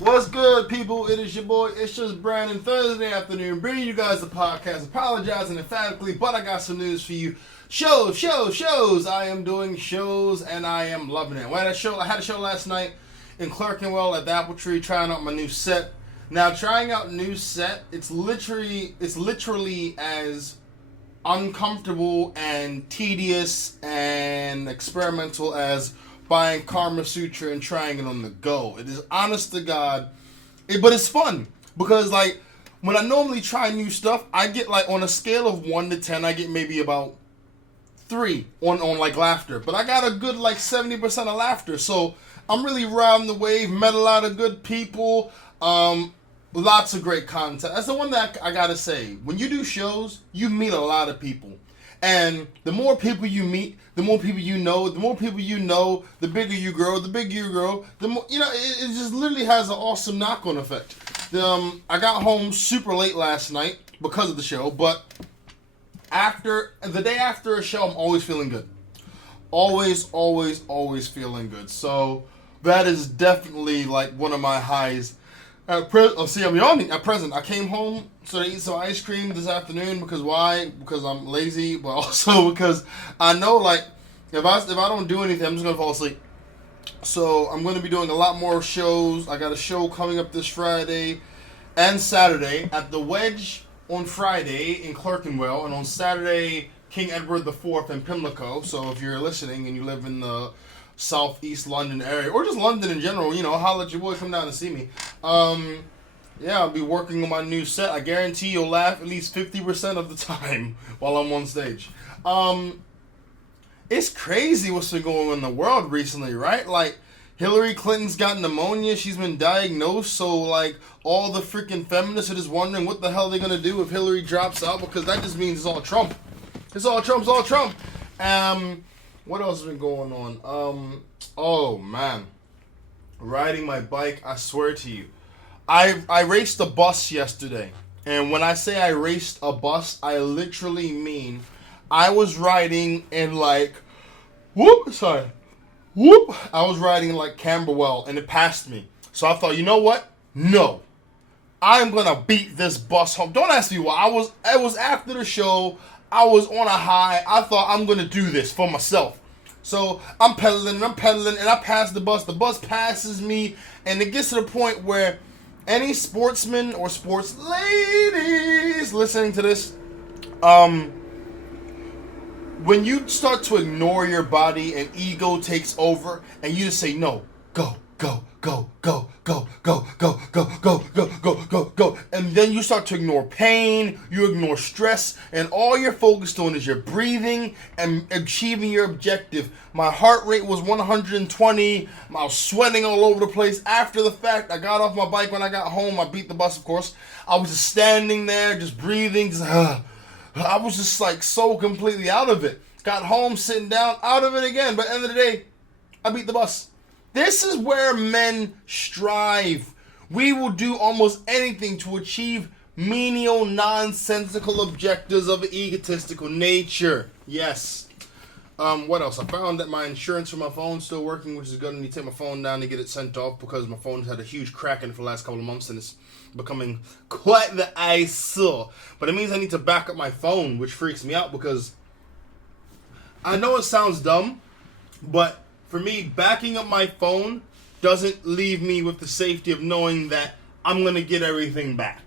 What's good, people? It is your boy, It's Just Brandon, Thursday afternoon, bringing you guys the podcast, apologizing emphatically, but I got some news for you. Shows. I am doing shows, and I am loving it. I had a show last night in Clerkenwell at the Apple Tree, trying out my new set. Now, trying out new set, it's literally as uncomfortable and tedious and experimental as buying Kama Sutra and trying it on the go. It is honest to God, but it's fun because when I normally try new stuff, I get on a scale of 1 to 10, I get maybe about 3 on laughter, but I got a good 70% of laughter, so I'm really riding the wave. Met a lot of good people, lots of great content. That's the one that I gotta say. When you do shows, you meet a lot of people. And the more people you meet, the more people you know. The more people you know, the bigger you grow. The bigger you grow, the more, it just literally has an awesome knock-on effect. I got home super late last night because of the show, but the day after a show, I'm always feeling good. Always feeling good. So that is definitely one of my highs. I'm yawning. At present, I came home to eat some ice cream this afternoon. Because why? Because I'm lazy, but also because I know if I don't do anything, I'm just gonna fall asleep. So I'm gonna be doing a lot more shows. I got a show coming up this Friday and Saturday at the Wedge on Friday in Clerkenwell, and on Saturday King Edward IV in Pimlico. So if you're listening and you live in the Southeast London area, or just London in general, holla at your boy, come down and see me. I'll be working on my new set. I guarantee you'll laugh at least 50% of the time while I'm on stage. It's crazy what's been going on in the world recently, right? Hillary Clinton's got pneumonia. She's been diagnosed, so all the freaking feminists are just wondering what the hell they're gonna do if Hillary drops out, because that just means it's all Trump. It's all Trump. What else has been going on? Oh man, riding my bike. I swear to you, I raced a bus yesterday, and when I say I raced a bus, I literally mean I was riding in I was riding in Camberwell, and it passed me. So I thought, you know what? No, I'm gonna beat this bus home. Don't ask me why. It was after the show. I was on a high. I thought, I'm going to do this for myself. So I'm pedaling, and I pass the bus. The bus passes me, and it gets to the point where any sportsman or sports ladies listening to this, when you start to ignore your body and ego takes over, and you just say, no, go. And then you start to ignore pain, you ignore stress, and all you're focused on is your breathing and achieving your objective. My heart rate was 120, I was sweating all over the place. After the fact, I got off my bike when I got home, I beat the bus, of course. I was just standing there, just breathing, I was just so completely out of it. Got home, sitting down, out of it again, but at the end of the day, I beat the bus. This is where men strive. We will do almost anything to achieve menial, nonsensical objectives of an egotistical nature. Yes. What else? I found that my insurance for my phone's still working, which is good. I need to take my phone down to get it sent off because my phone's had a huge crack in it for the last couple of months, and it's becoming quite the eyesore. But it means I need to back up my phone, which freaks me out because I know it sounds dumb, but for me, backing up my phone doesn't leave me with the safety of knowing that I'm going to get everything back.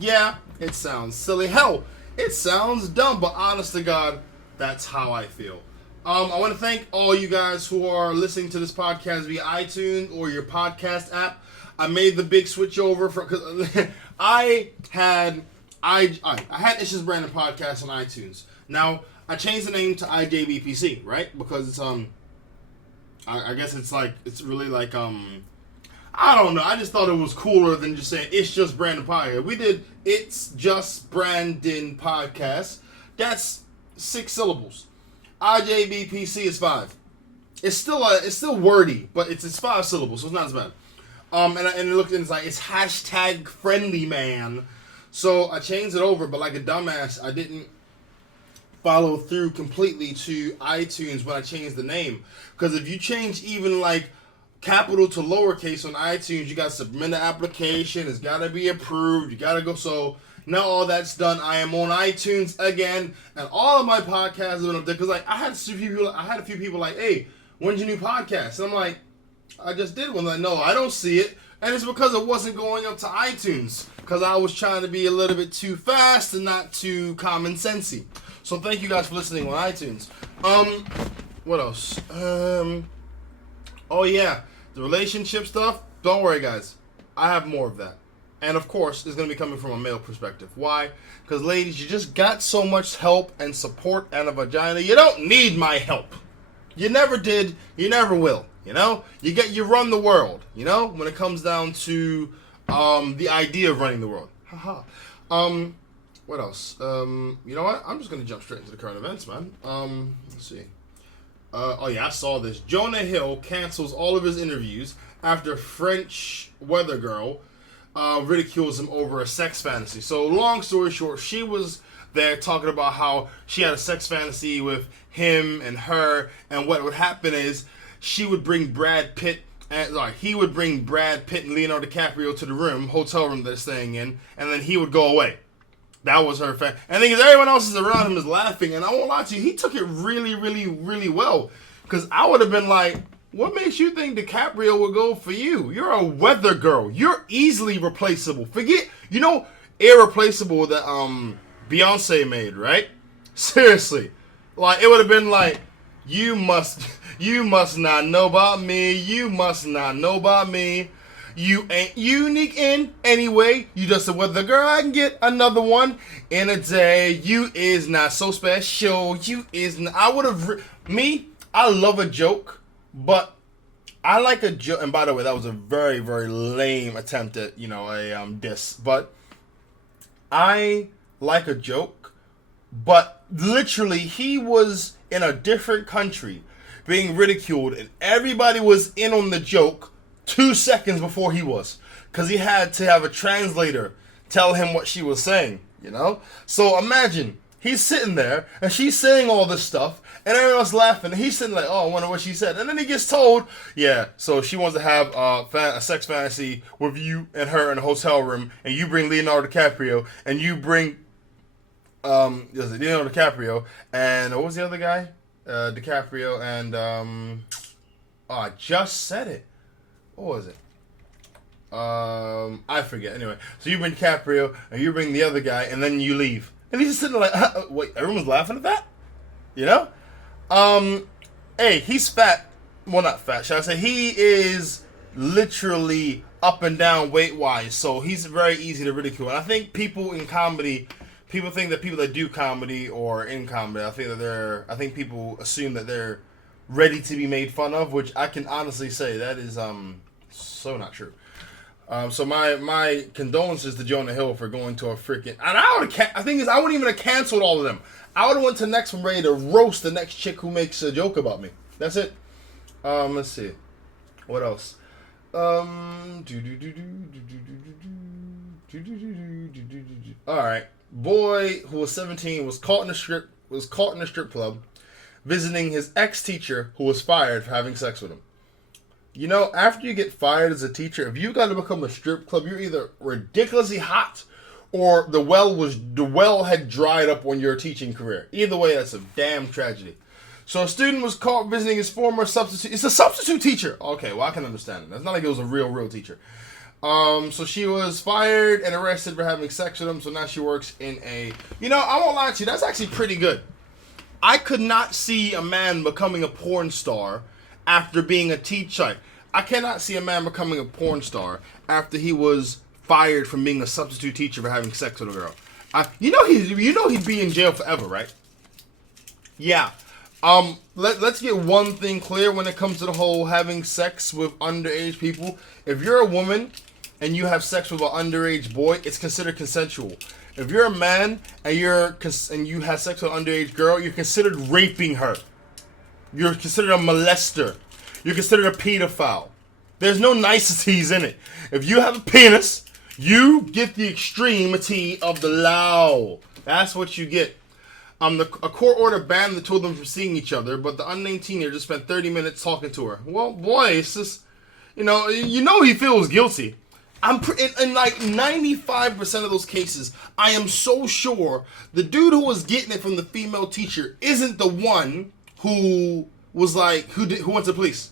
Yeah, it sounds silly. Hell, it sounds dumb, but honest to God, that's how I feel. I want to thank all you guys who are listening to this podcast via iTunes or your podcast app. I made the big switch over because I had ItsJusBrandon Podcast on iTunes. Now, I changed the name to IJBPC, right? Because it's I guess it's really I don't know. I just thought it was cooler than just saying It's Just Brandon Podcast. We did It's Just Brandon Podcast. That's 6 syllables. IJBPC is 5. It's still wordy, but it's 5 syllables, so it's not as bad. And it looked, and it's hashtag friendly man. So I changed it over, but like a dumbass, I didn't follow through completely to iTunes when I changed the name. Because if you change even capital to lowercase on iTunes. You got to submit an application. It's got to be approved. You got to go. So now all that's done. I am on iTunes again, and all of my podcasts have been up there because like I had a few people like, hey, when's your new podcast? And I'm like, I just did one. Like, no, I don't see it, and it's because it wasn't going up to iTunes because I was trying to be a little bit too fast and not too common sensey. So thank you guys for listening on iTunes. What else? Oh yeah, the relationship stuff. Don't worry, guys. I have more of that. And of course, it's going to be coming from a male perspective. Why? Because ladies, you just got so much help and support and a vagina. You don't need my help. You never did. You never will. You know? You run the world. You know? When it comes down to the idea of running the world. Haha. What else? You know what? I'm just going to jump straight into the current events, man. Let's see. Oh yeah, I saw this. Jonah Hill cancels all of his interviews after French weather girl ridicules him over a sex fantasy. So long story short, she was there talking about how she had a sex fantasy with him and her, and what would happen is he would bring Brad Pitt and Leonardo DiCaprio to the hotel room they're staying in, and then he would go away. That was her fan. And the thing is, everyone else is around him is laughing, and I won't lie to you, he took it really, really, really well. Because I would have been like, what makes you think DiCaprio would go for you? You're a weather girl. You're easily replaceable. Forget, Irreplaceable that Beyonce made, right? Seriously. Like, it would have been like, you must not know about me. You must not know about me. You ain't unique in any way. You just a weather girl. I can get another one in a day. You is not so special. You is not. I would have, I love a joke. But I like a joke, and by the way, that was a very, very lame attempt at, a diss. But I like a joke, but literally he was in a different country being ridiculed, and everybody was in on the joke 2 seconds before he was. Because he had to have a translator tell him what she was saying, So imagine, he's sitting there, and she's saying all this stuff, and everyone else laughing. And he's sitting like, oh, I wonder what she said. And then he gets told, yeah, so she wants to have a sex fantasy with you and her in a hotel room, and you bring Leonardo DiCaprio, and you bring Leonardo DiCaprio, and what was the other guy? DiCaprio and, I just said it. What was it? I forget. Anyway, so you bring DiCaprio, and you bring the other guy, and then you leave. And he's just sitting there like, wait, everyone's laughing at that? Hey, he's fat. Well, not fat, shall I say. He is literally up and down weight-wise, so he's very easy to ridicule. And I think people in comedy, people think that people that do comedy or in comedy, I think people assume that they're ready to be made fun of, which I can honestly say that is so not true. So my condolences to Jonah Hill for going to a freaking. And I wouldn't even have canceled all of them. I would have went to the next one ready to roast the next chick who makes a joke about me. That's it. Let's see. What else? All right. Boy who was 17 was caught in a strip club visiting his ex-teacher who was fired for having sex with him. After you get fired as a teacher, if you got to become a strip club, you're either ridiculously hot or the well had dried up on your teaching career. Either way, that's a damn tragedy. So a student was caught visiting his former substitute. It's a substitute teacher. Okay, well, I can understand it. It's not like it was a real teacher. So she was fired and arrested for having sex with him. So now she works in a... I won't lie to you. That's actually pretty good. I could not see a man becoming a porn star after being a teacher. I cannot see a man becoming a porn star after he was fired from being a substitute teacher for having sex with a girl. He'd be in jail forever, right? Yeah. Let's get one thing clear when it comes to the whole having sex with underage people. If you're a woman and you have sex with an underage boy, it's considered consensual. If you're a man and you have sex with an underage girl, you're considered raping her. You're considered a molester. You're considered a pedophile. There's no niceties in it. If you have a penis, you get the extremity of the law. That's what you get. A court order banned the two of them from seeing each other, but the unnamed teenager just spent 30 minutes talking to her. Well, boy, it's just... He feels guilty. In like 95% of those cases, I am so sure the dude who was getting it from the female teacher isn't the one who was like, who went to the police.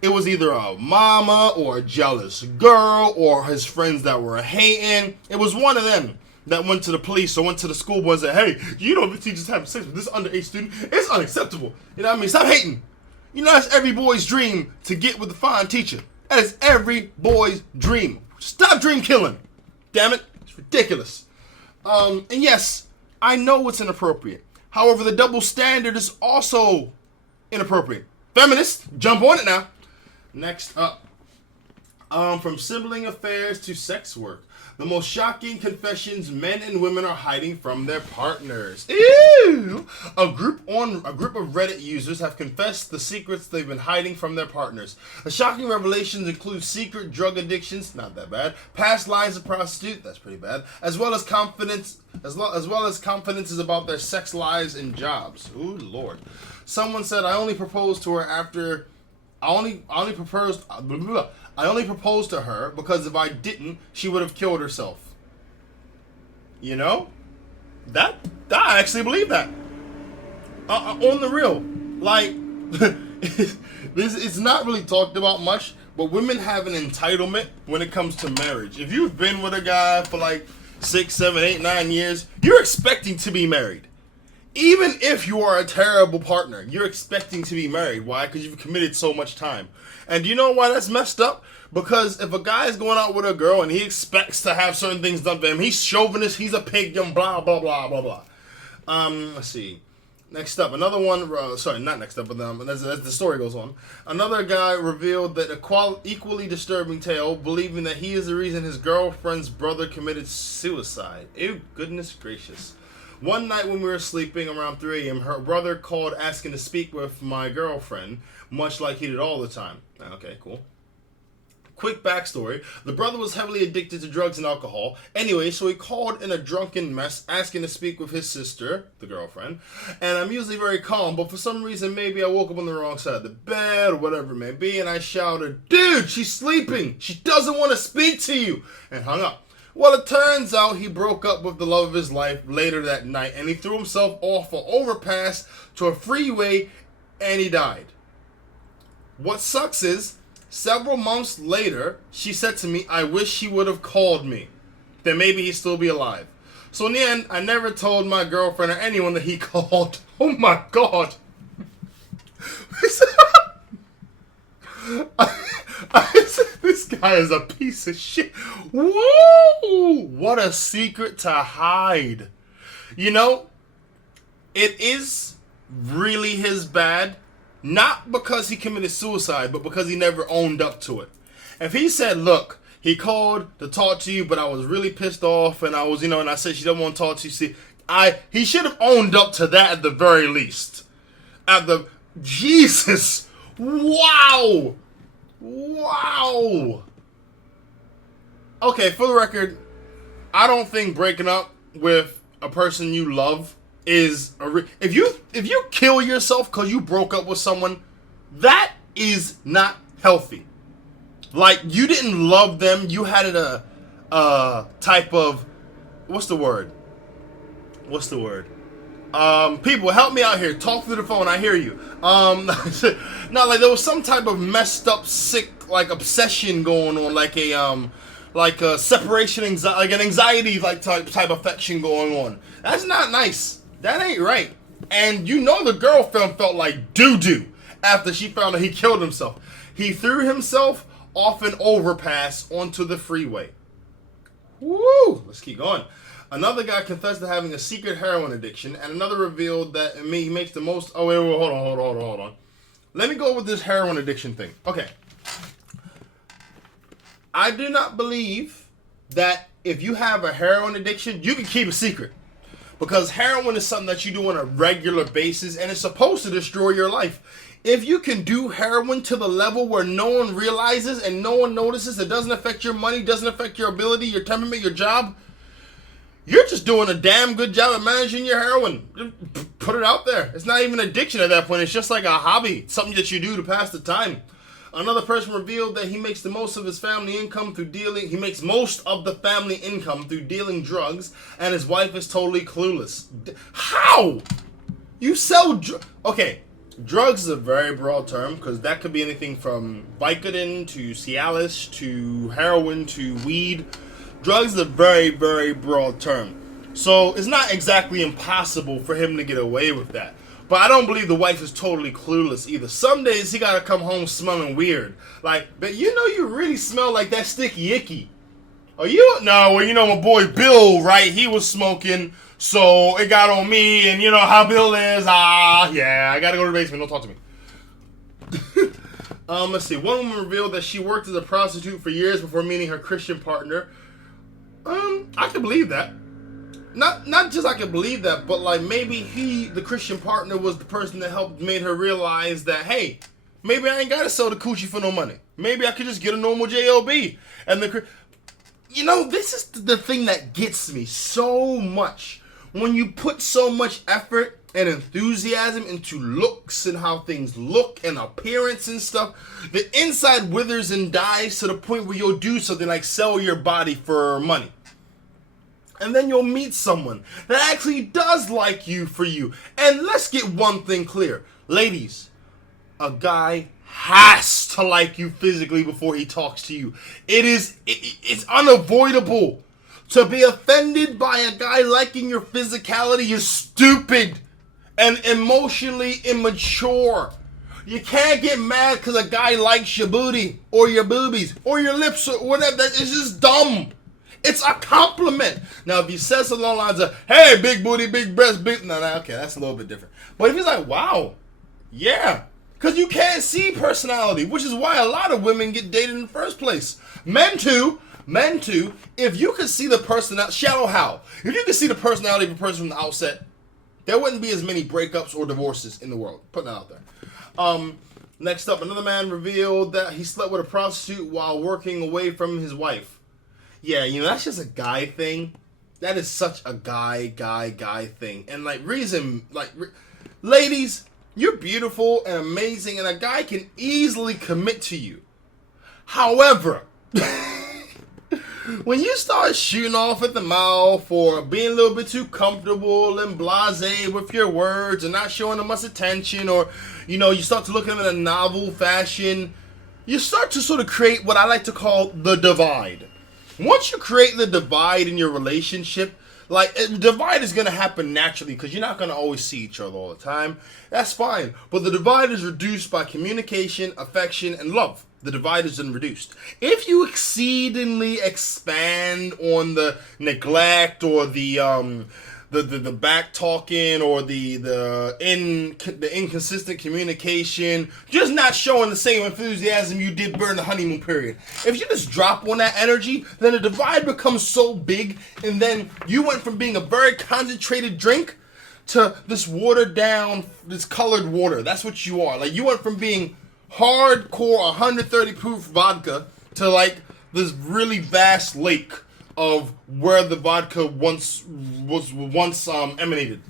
It was either a mama or a jealous girl or his friends that were hating. It was one of them that went to the police or went to the school board and said, hey, the teacher's having sex with this underage student. It's unacceptable. You know what I mean? Stop hating. That's every boy's dream to get with a fine teacher. That is every boy's dream. Stop dream killing. Damn it. It's ridiculous. And yes, I know it's inappropriate. However, the double standard is also inappropriate. Feminists, jump on it now. Next up. From sibling affairs to sex work. The most shocking confessions men and women are hiding from their partners. Ew! A group of Reddit users have confessed the secrets they've been hiding from their partners. The shocking revelations include secret drug addictions, not that bad, past lives of prostitute, that's pretty bad, as well as confidences about their sex lives and jobs. Ooh, Lord. Someone said, I only proposed to her because if I didn't, she would have killed herself. That I actually believe that. On the real, like it's not really talked about much, but women have an entitlement when it comes to marriage. If you've been with a guy for like 6, 7, 8, 9 years, you're expecting to be married. Even if you are a terrible partner, you're expecting to be married. Why? Because you've committed so much time. And do you know why that's messed up? Because if a guy is going out with a girl and he expects to have certain things done for him, he's chauvinist, he's a pig, and blah, blah, blah, blah, blah. Let's see. Next up, another one, not next up, but as the story goes on, another guy revealed that equally disturbing tale, believing that he is the reason his girlfriend's brother committed suicide. Ew, goodness gracious. One night when we were sleeping around 3 a.m., her brother called asking to speak with my girlfriend, much like he did all the time. Okay, cool. Quick backstory. The brother was heavily addicted to drugs and alcohol. Anyway, so he called in a drunken mess, asking to speak with his sister, the girlfriend. And I'm usually very calm, but for some reason, maybe I woke up on the wrong side of the bed, or whatever it may be, and I shouted, dude, she's sleeping. She doesn't want to speak to you. And hung up. Well, it turns out he broke up with the love of his life later that night, and he threw himself off an overpass to a freeway, and he died. What sucks is, several months later, she said to me, I wish he would have called me. Then maybe he'd still be alive. So in the end, I never told my girlfriend or anyone that he called. Oh my God. This guy is a piece of shit. Woo! What a secret to hide. It is really his bad. Not because he committed suicide, but because he never owned up to it. If he said, look, he called to talk to you, but I was really pissed off, and I was, and I said she doesn't want to talk to you. He should have owned up to that at the very least. Jesus. Wow. Okay, for the record, I don't think breaking up with a person you love is if you kill yourself because you broke up with someone, that is not healthy. Like, you didn't love them, you had a type of what's the word? People, help me out here. Talk through the phone. I hear you. No, like there was some type of messed up, sick, like obsession going on, like a separation anxiety, like an anxiety, like type affection going on. That's not nice. That ain't right. And the girl felt like doo-doo after she found out he killed himself. He threw himself off an overpass onto the freeway. Woo! Let's keep going. Another guy confessed to having a secret heroin addiction, and another revealed that he makes the most... Oh, wait, hold on. Let me go with this heroin addiction thing. Okay. I do not believe that if you have a heroin addiction, you can keep a secret. Because heroin is something that you do on a regular basis, and it's supposed to destroy your life. If you can do heroin to the level where no one realizes and no one notices, it doesn't affect your money, doesn't affect your ability, your temperament, your job... You're just doing a damn good job at managing your heroin. Put it out there. It's not even addiction at that point. It's just like a hobby. Something that you do to pass the time. Another person revealed that he makes the most of his family income through dealing. He makes most of the family income through dealing drugs, and his wife is totally clueless. How? You sell okay. Drugs is a very broad term because that could be anything from Vicodin to Cialis to heroin to weed. Drugs is a very, very broad term. So it's not exactly impossible for him to get away with that. But I don't believe the wife is totally clueless either. Some days he gotta come home smelling weird. Like, but you know you really smell like that sticky icky. Oh, you? No, well, you know my boy Bill, right? He was smoking, so it got on me, and you know how Bill is. Yeah, I gotta go to the basement. Don't talk to me. Let's see. One woman revealed that she worked as a prostitute for years before meeting her Christian partner. I can believe that. Not just I can believe that, but like maybe the Christian partner, was the person that made her realize that, hey, maybe I ain't gotta sell the coochie for no money. Maybe I could just get a normal job. And this is the thing that gets me so much. When you put so much effort and enthusiasm into looks and how things look and appearance and stuff, the inside withers and dies to the point where you'll do something like sell your body for money. And then you'll meet someone that actually does like you for you. And let's get one thing clear. Ladies, a guy has to like you physically before he talks to you. It's unavoidable. To be offended by a guy liking your physicality is stupid and emotionally immature. You can't get mad because a guy likes your booty or your boobies or your lips or whatever. It's just dumb. It's a compliment. Now, if he says something along the lines of, hey, big booty, big breast, big... No, okay, that's a little bit different. But if he's like, wow, yeah. Because you can't see personality, which is why a lot of women get dated in the first place. Men too. If you could see the personality... Shallow how? If you could see the personality of a person from the outset, there wouldn't be as many breakups or divorces in the world. Putting that out there. Next up, another man revealed that he slept with a prostitute while working away from his wife. Yeah, that's just a guy thing. That is such a guy thing. And ladies, you're beautiful and amazing, and a guy can easily commit to you. However, when you start shooting off at the mouth or being a little bit too comfortable and blasé with your words and not showing them much attention, or, you start to look at them in a novel fashion, you start to sort of create what I like to call the divide. Once you create the divide in your relationship, the divide is going to happen naturally because you're not going to always see each other all the time. That's fine. But the divide is reduced by communication, affection, and love. The divide is then reduced. If you exceedingly expand on the neglect or the back talking or the inconsistent communication, just not showing the same enthusiasm you did during the honeymoon period. If you just drop on that energy, then the divide becomes so big, and then you went from being a very concentrated drink to this watered down, this colored water. That's what you are. You went from being hardcore 130 proof vodka to this really vast lake of where the vodka was emanated,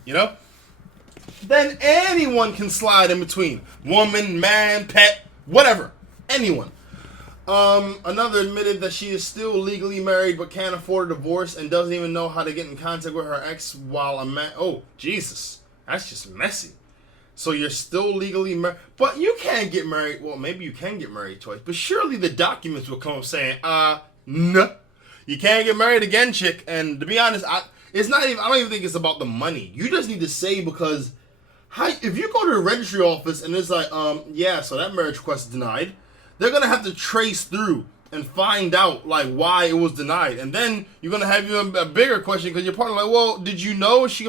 Then anyone can slide in between. Woman, man, pet, whatever. Anyone. Another admitted that she is still legally married but can't afford a divorce and doesn't even know how to get in contact with her ex while a man... Oh, Jesus. That's just messy. So you're still legally married, but you can't get married. Well, maybe you can get married twice, but surely the documents will come up saying, no. You can't get married again, chick. And to be honest, I don't even think it's about the money. You just need to say, because if you go to the registry office and it's like, yeah, so that marriage request is denied, they're going to have to trace through and find out, why it was denied. And then you're going to have a bigger question because your partner well, did you know? And she's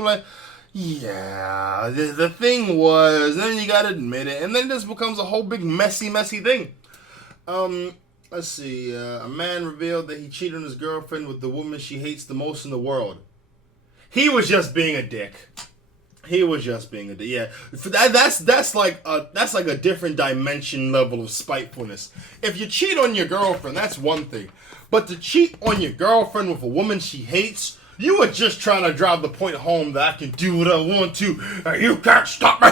yeah, the thing was, and then you got to admit it. And then this becomes a whole big messy thing. Let's see. A man revealed that he cheated on his girlfriend with the woman she hates the most in the world. He was just being a dick. Yeah, that's like a different dimension level of spitefulness. If you cheat on your girlfriend, that's one thing. But to cheat on your girlfriend with a woman she hates, you were just trying to drive the point home that I can do what I want to, and you can't stop me.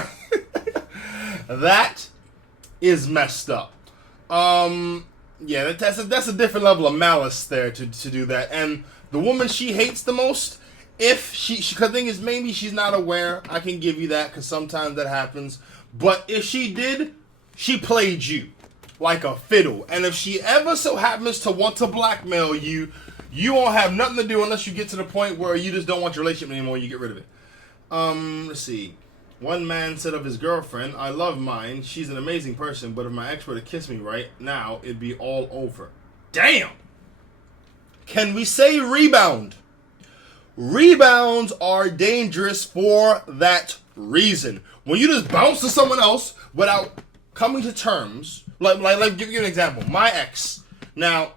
That is messed up. Yeah, that's a different level of malice there to do that. And the woman she hates the most, if she the thing is, maybe she's not aware. I can give you that because sometimes that happens. But if she did, she played you like a fiddle. And if she ever so happens to want to blackmail you, you won't have nothing to do unless you get to the point where you just don't want your relationship anymore. You get rid of it. Let's see. One man said of his girlfriend, "I love mine. She's an amazing person, but if my ex were to kiss me right now, it'd be all over." Damn! Can we say rebound? Rebounds are dangerous for that reason. When you just bounce to someone else without coming to terms, like give you an example. My ex. Now,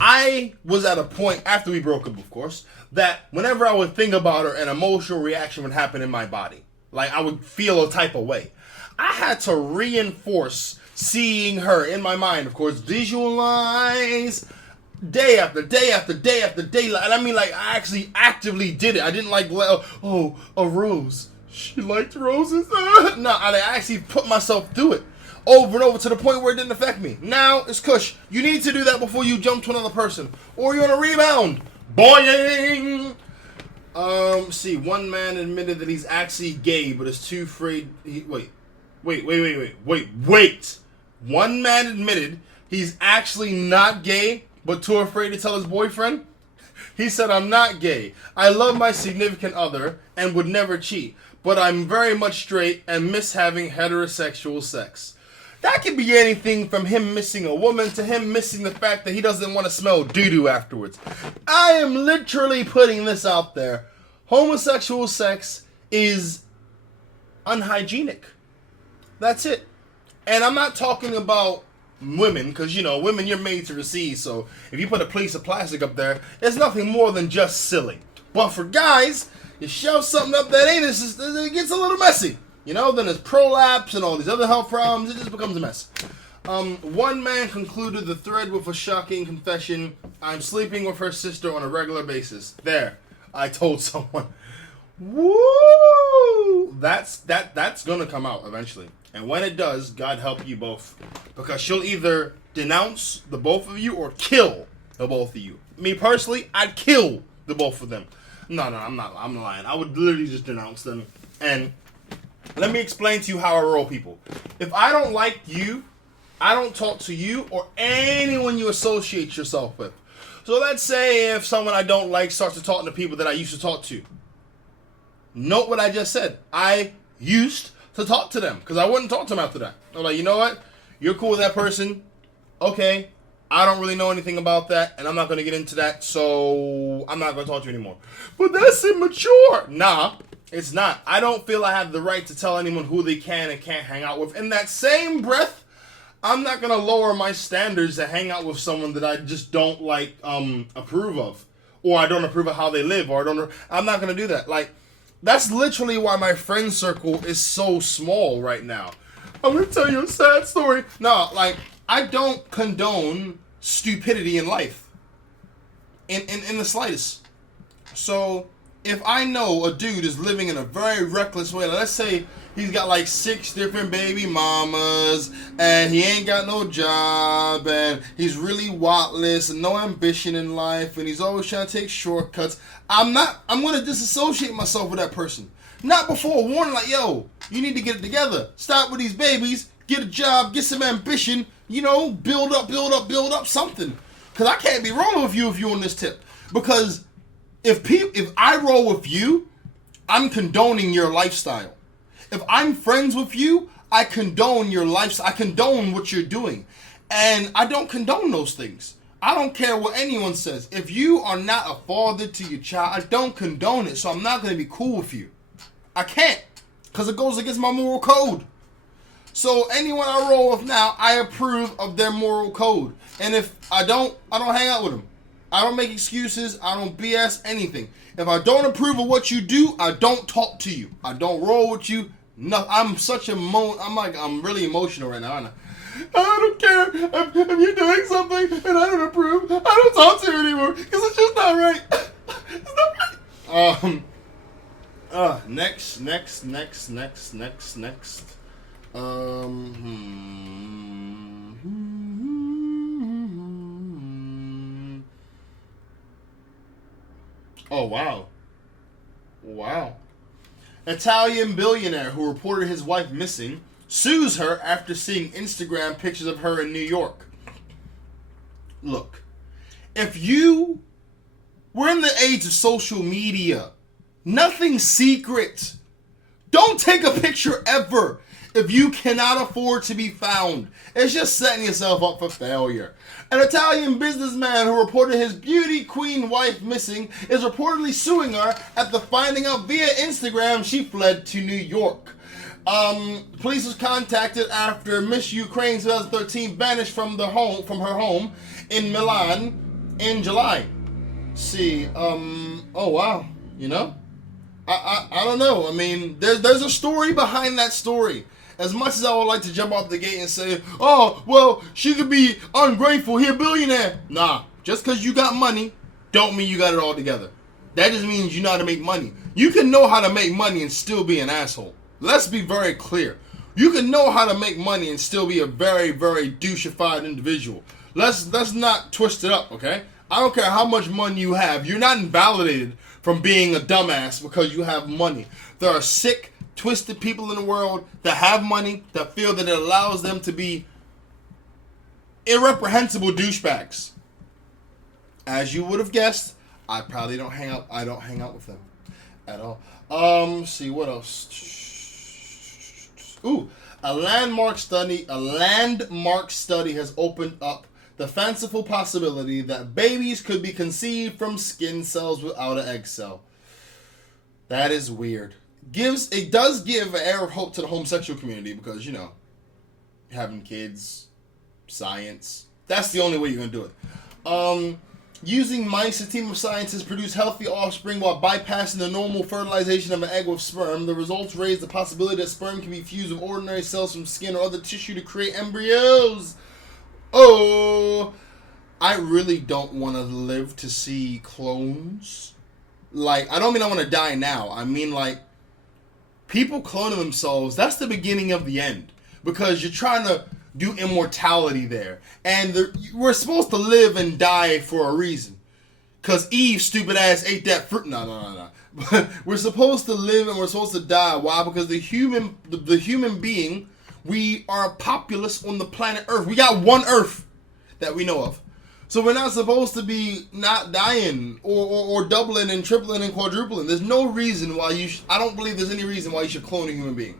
I was at a point, after we broke up, of course, that whenever I would think about her, an emotional reaction would happen in my body. Like, I would feel a type of way. I had to reinforce seeing her in my mind, of course, visualize day after day after day after day. And I mean, like, I actually actively did it. I didn't like, oh, a rose. She liked roses. No, I actually put myself through it over and over to the point where it didn't affect me. Now, it's cush. You need to do that before you jump to another person. Or you're on a rebound. Boing! See, one man admitted that he's actually gay, but is too afraid. Wait. One man admitted he's actually not gay, but too afraid to tell his boyfriend. He said, "I'm not gay. I love my significant other and would never cheat, but I'm very much straight and miss having heterosexual sex." That could be anything from him missing a woman to him missing the fact that he doesn't want to smell doo-doo afterwards. I am literally putting this out there. Homosexual sex is unhygienic. That's it. And I'm not talking about women, because, you know, women, you're made to receive, so if you put a piece of plastic up there, it's nothing more than just silly. But for guys, you shove something up that anus, it gets a little messy. You know, then there's prolapse and all these other health problems. It just becomes a mess. One man concluded the thread with a shocking confession. "I'm sleeping with her sister on a regular basis." There. I told someone. Woo! That's gonna come out eventually. And when it does, God help you both. Because she'll either denounce the both of you or kill the both of you. Me personally, I'd kill the both of them. No, I'm not. I'm lying. I would literally just denounce them. And let me explain to you how I roll, people. If I don't like you, I don't talk to you or anyone you associate yourself with. So let's say if someone I don't like starts to talk to people that I used to talk to. Note what I just said. I used to talk to them because I wouldn't talk to them after that. I'm like, you know what? You're cool with that person. Okay. I don't really know anything about that, and I'm not going to get into that, so I'm not going to talk to you anymore. But that's immature. Nah. It's not. I don't feel I have the right to tell anyone who they can and can't hang out with. In that same breath, I'm not going to lower my standards to hang out with someone that I just don't, like, approve of. Or I don't approve of how they live. Or I'm not going to do that. Like, that's literally why my friend circle is so small right now. I'm going to tell you a sad story. No, like, I don't condone stupidity in life. In the slightest. So if I know a dude is living in a very reckless way, let's say he's got like 6 different baby mamas, and he ain't got no job, and he's really whatless, and no ambition in life, and he's always trying to take shortcuts, I'm going to disassociate myself with that person. Not before warning, like, yo, you need to get it together. Stop with these babies, get a job, get some ambition, you know, build up something. Because I can't be rolling with you if you're on this tip. Because if I roll with you, I'm condoning your lifestyle. If I'm friends with you, I condone your lifestyle. I condone what you're doing. And I don't condone those things. I don't care what anyone says. If you are not a father to your child, I don't condone it. So I'm not going to be cool with you. I can't. Because it goes against my moral code. So anyone I roll with now, I approve of their moral code. And if I don't hang out with them. I don't make excuses. I don't BS anything. If I don't approve of what you do, I don't talk to you. I don't roll with you. No, I'm I'm really emotional right now, aren't I don't care if you're doing something and I don't approve. I don't talk to you anymore because it's just not right. It's not right. Next. Oh, wow. Wow. Italian billionaire who reported his wife missing sues her after seeing Instagram pictures of her in New York. Look, if you we're in the age of social media, nothing's secret. Don't take a picture ever if you cannot afford to be found. It's just setting yourself up for failure. An Italian businessman who reported his beauty queen wife missing is reportedly suing her after finding out via Instagram she fled to New York. Police was contacted after Miss Ukraine 2013 vanished from her home in Milan in July. See, oh wow, you know? I don't know. I mean, there's a story behind that story. As much as I would like to jump off the gate and say, oh, well, she could be ungrateful, here, billionaire. Nah, just because you got money, don't mean you got it all together. That just means you know how to make money. You can know how to make money and still be an asshole. Let's be very clear. You can know how to make money and still be a very, very doucheified individual. Let's not twist it up, okay? I don't care how much money you have. You're not invalidated from being a dumbass because you have money. There are sick, twisted people in the world that have money that feel that it allows them to be irreprehensible douchebags. As you would have guessed, I probably don't hang out. I don't hang out with them at all. See what else. Ooh, a landmark study has opened up the fanciful possibility that babies could be conceived from skin cells without an egg cell. That is weird. It does give an air of hope to the homosexual community because, you know, having kids, science, that's the only way you're going to do it. Using mice, a team of scientists produced healthy offspring while bypassing the normal fertilization of an egg with sperm. The results raise the possibility that sperm can be fused with ordinary cells from skin or other tissue to create embryos. Oh, I really don't want to live to see clones. Like, I don't mean I want to die now. I mean, like, people cloning themselves, that's the beginning of the end. Because you're trying to do immortality there. And we're supposed to live and die for a reason. Because Eve, stupid ass, ate that fruit. No. But we're supposed to live and we're supposed to die. Why? Because the human being, we are a populace on the planet Earth. We got one Earth that we know of. So we're not supposed to be not dying or doubling and tripling and quadrupling. There's no reason why I don't believe there's any reason why you should clone a human being.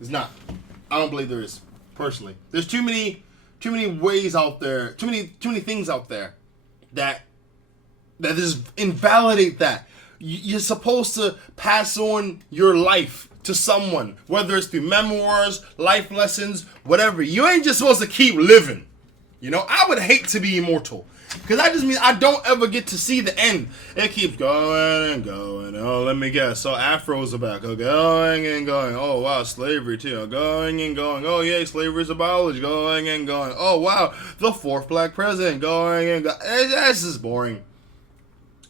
There's not. I don't believe there is, personally. There's too many ways out there, too many things out there that just invalidate that. You're supposed to pass on your life to someone, whether it's through memoirs, life lessons, whatever. You ain't just supposed to keep living. You know, I would hate to be immortal. Because that just means I don't ever get to see the end. It keeps going and going. Oh, let me guess. So Afros are back. Oh, going and going. Oh, wow, slavery too. Oh, going and going. Oh, yeah, slavery is abolished. Going and going. Oh, wow, the fourth black president. Going and going. That's just boring.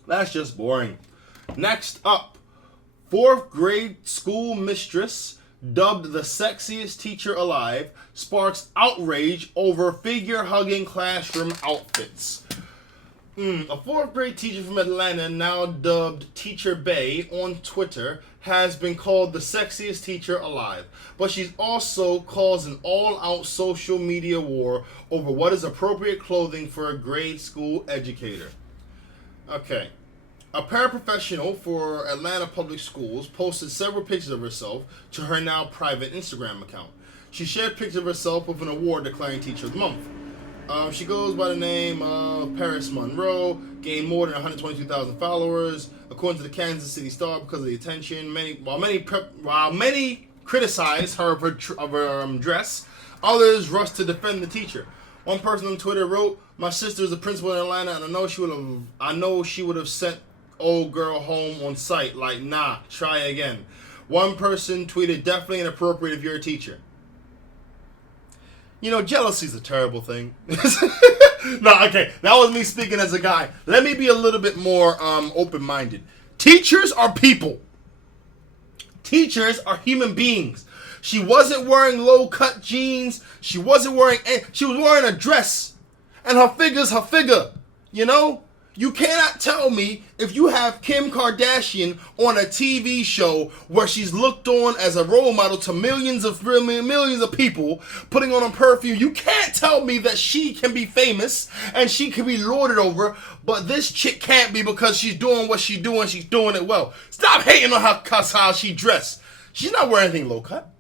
That's just boring. Next up, 4th grade school mistress dubbed the sexiest teacher alive, sparks outrage over figure-hugging classroom outfits. A 4th grade teacher from Atlanta, now dubbed Teacher Bay on Twitter, has been called the sexiest teacher alive. But she's also caused an all-out social media war over what is appropriate clothing for a grade school educator. Okay. A paraprofessional for Atlanta Public Schools posted several pictures of herself to her now private Instagram account. She shared pictures of herself with an award declaring Teacher of the Month. She goes by the name of Paris Monroe, gained more than 122,000 followers, according to the Kansas City Star, because of the attention. While many criticize her of her dress, others rushed to defend the teacher. One person on Twitter wrote, "My sister is a principal in Atlanta, and I know she would have sent old girl home on sight. Like, nah, try again." One person tweeted, "Definitely inappropriate if you're a teacher." You know, jealousy is a terrible thing. No, okay, that was me speaking as a guy. Let me be a little bit more open-minded. Teachers are people. Teachers are human beings. She wasn't wearing low-cut jeans. She was wearing a dress. And her figure's her figure. You know? You cannot tell me if you have Kim Kardashian on a TV show where she's looked on as a role model to millions of people putting on a perfume. You can't tell me that she can be famous and she can be lorded over, but this chick can't be because she's doing what she's doing. She's doing it well. Stop hating on her how she dressed. She's not wearing anything low cut.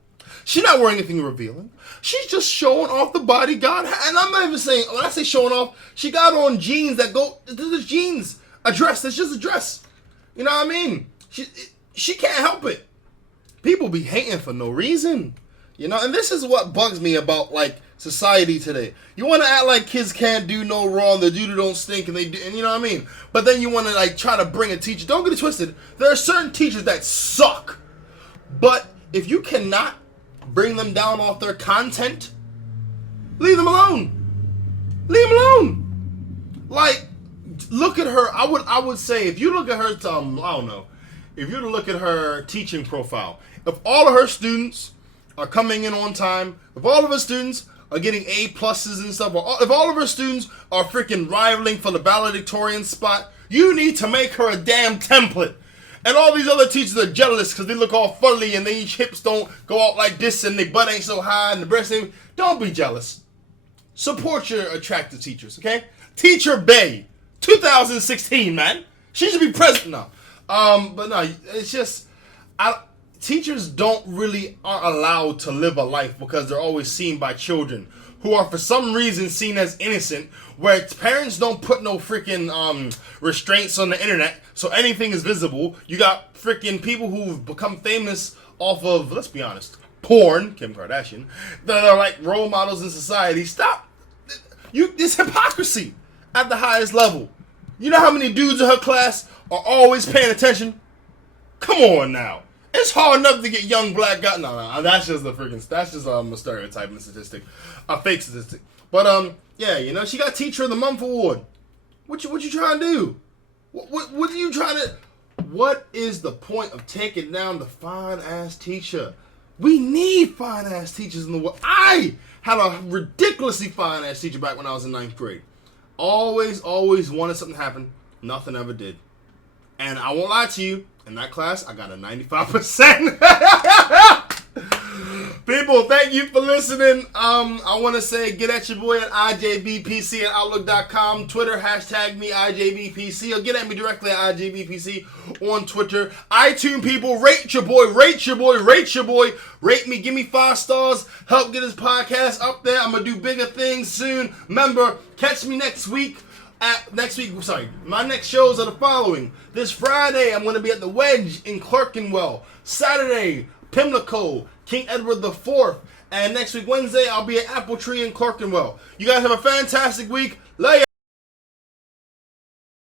She's not wearing anything revealing. She's just showing off the body God has. And I'm not even saying, when I say showing off, she got on jeans that go, this is jeans. A dress, that's just a dress. You know what I mean? She can't help it. People be hating for no reason. You know, and this is what bugs me about, like, society today. You want to act like kids can't do no wrong, the dude don't stink, and they do, and you know what I mean? But then you want to, like, try to bring a teacher. Don't get it twisted. There are certain teachers that suck. But if you cannot bring them down off their content, leave them alone. Leave them alone. Like, look at her. I would say, if you look at her, I don't know, if you were to look at her teaching profile, if all of her students are coming in on time, if all of her students are getting A pluses and stuff, if all of her students are freaking rivaling for the valedictorian spot, you need to make her a damn template. And all these other teachers are jealous because they look all funny and their hips don't go out like this and their butt ain't so high and the breast ain't. Don't be jealous. Support your attractive teachers, okay? Teacher Bay, 2016, man. She should be president now. But no, it's just, teachers aren't allowed to live a life because they're always seen by children who are for some reason seen as innocent, where parents don't put no freaking restraints on the internet, so anything is visible. You got freaking people who've become famous off of, let's be honest, porn, Kim Kardashian, that are like role models in society. Stop. It's hypocrisy at the highest level. You know how many dudes in her class are always paying attention? Come on now. It's hard enough to get young black guys. No, that's just a stereotype and a statistic, a fake statistic. But yeah, you know, she got Teacher of the Month award. What you trying to do? What are you trying to? What is the point of taking down the fine ass teacher? We need fine ass teachers in the world. I had a ridiculously fine ass teacher back when I was in 9th grade. Always wanted something to happen. Nothing ever did. And I won't lie to you, in that class, I got a 95%. People, thank you for listening. I want to say, get at your boy at IJBPC at Outlook.com. Twitter, hashtag me, IJBPC. Or get at me directly at IJBPC on Twitter. iTunes people, rate your boy. Rate me, give me 5 stars. Help get his podcast up there. I'm going to do bigger things soon. Remember, catch me next week. My next shows are the following. This Friday, I'm going to be at the Wedge in Clerkenwell. Saturday, Pimlico, King Edward IV. And next week, Wednesday, I'll be at Apple Tree in Clerkenwell. You guys have a fantastic week. Later.